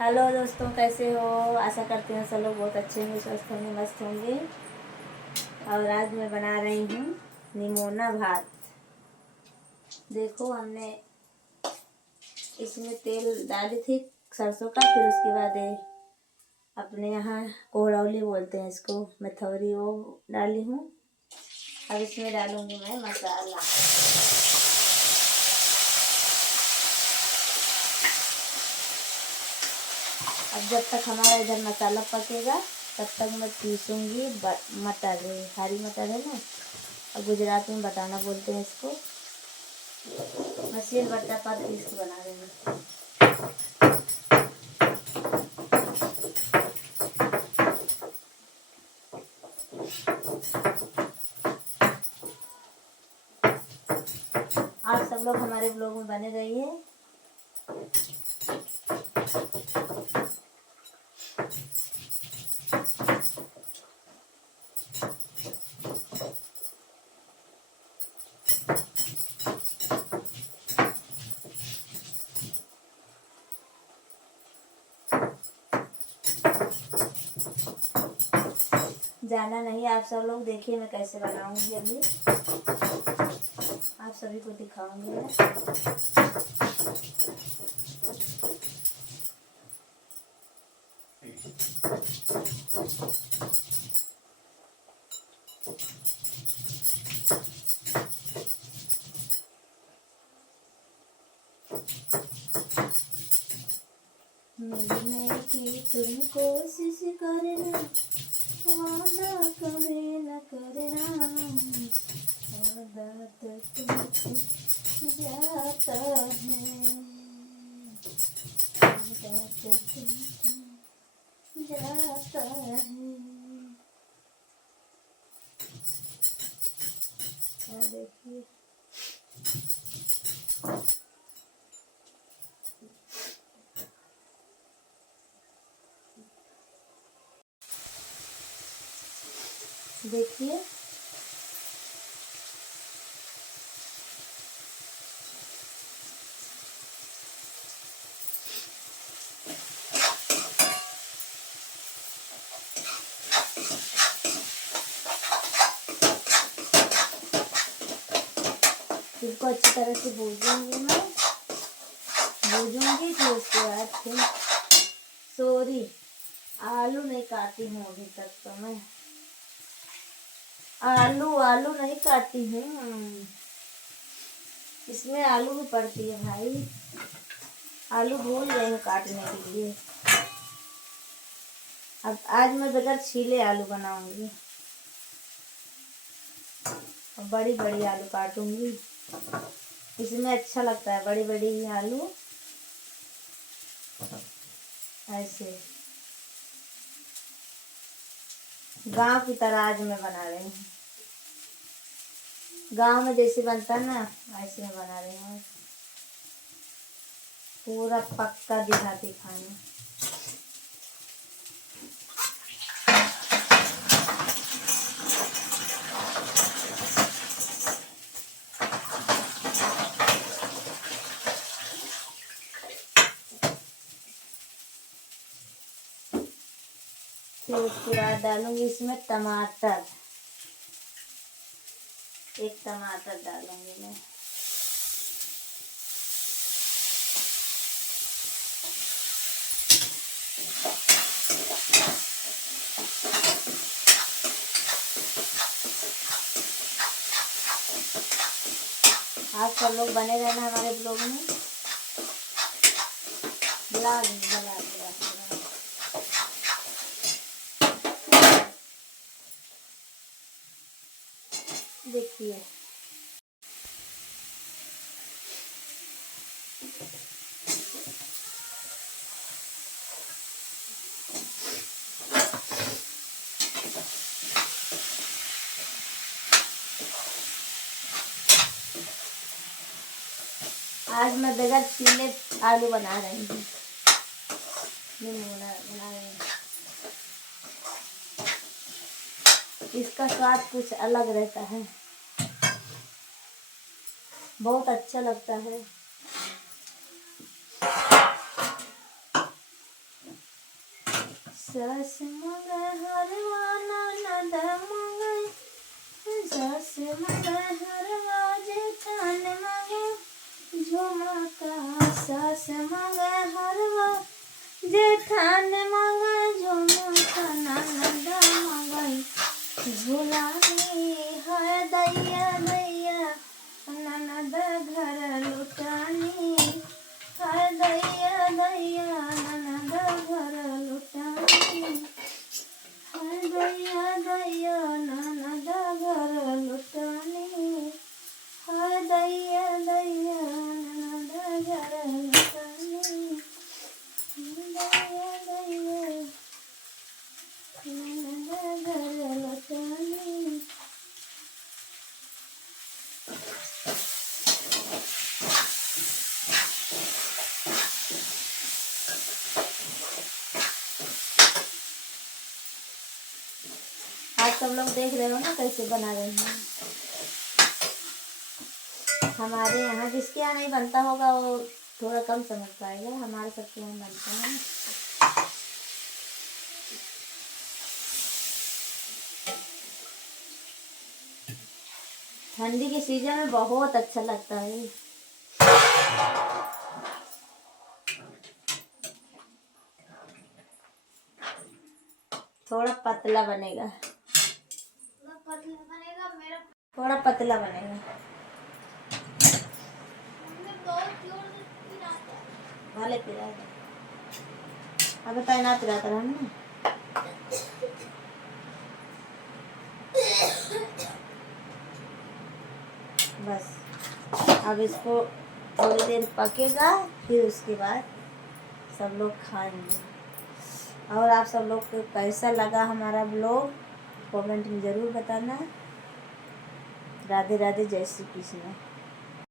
Hello दोस्तों, कैसे हो? आशा करते हैं सब लोग बहुत अच्छे होंगे, स्वस्थ होंगे, मस्त होंगे। और आज मैं बना रही हूँ निमोना भात। देखो, हमने इसमें तेल डाली थी सरसों का, फिर उसके बाद अपने यहाँ कोहड़ौली बोलते हैं इसको, मथौरी, वो डाली हूँ। अब इसमें डालूंगी मैं मसाला। अब जब तक हमारा इधर मसाला पकेगा तब तक मैं पीसूँगी मटर, हरी मटर है ना, और गुजरात में बताना बोलते हैं इसको। मैं सिल बट्टा पर पीस के बना रही हूँ। आप सब लोग हमारे ब्लॉग में बने रहिए। जाना नहीं, आप सब लोग देखिए मैं कैसे बनाऊंगी। अभी आप सभी को दिखाऊंगी मैं। मिलने की तुम कोशिश करना, वादा कभी न करना, वादा तो तुमसे जाता है, वादा तो तुमसे जाता है। देखिए, देखिए इसको अच्छी तरह से भूजूंगी मैं, भूजूंगी। फिर उसके बाद फिर सॉरी, आलू नहीं काटी हूँ अभी तक तो मैं, आलू नहीं काटी हूँ। इसमें आलू भी पड़ती है भाई, आलू भूल गई हूँ काटने के लिए। अब आज मैं बगैर छीले आलू बनाऊंगी, और बड़ी बड़ी आलू काटूंगी। इसमें अच्छा लगता है बड़ी बड़ी आलू ऐसे। गांव की तरह आज मैं बना रही हूँ, गांव में जैसे बनता है ना ऐसे मैं बना रही हूँ। पूरा पक्का दिखाती खाना। फिर उसके बाद डालूंगी इसमें टमाटर, एक टमाटर डालूंगी मैं। आप सब लोग बने रहना हमारे ब्लॉग में। बुला देखिए, आज मैं बगैर छीले आलू बना रही हूँ, बना रही हूँ। इसका स्वाद कुछ अलग रहता है, बहुत अच्छा लगता है। सास मंगे हरवा ननद मंगे, सास मंगे हरवा जेठान मंगे झुमका, सास मंगे हरवा जेठान मंगे झुमका, ननद मंगे झुलानी है दैया दैया, ननद घर लुटानी है दैया दैया, ननद घर लुटानी है दैया दैया, ननद घर लुटानी है दैया दैया, ननद घर लुटानी है दैया दैया, ननद घर लुटानी। आज सब लोग देख रहे हो ना कैसे बना रहे हैं। हमारे यहाँ जिसके यहाँ नहीं बनता होगा वो थोड़ा कम समझ पाएगा, हमारे सबके यहाँ बनता है। ठंडी के सीजन में बहुत अच्छा लगता है। थोड़ा पतला बनेगा, थोड़ा पतला बनेगा। भले पिला अबे पहना पिलाता रहा ना। बस अब इसको थोड़ी देर पकेगा, फिर उसके बाद सब लोग खाएंगे। और आप सब लोग को कैसा लगा हमारा ब्लॉग कमेंट में ज़रूर बताना। राधे राधे, जय श्री कृष्ण।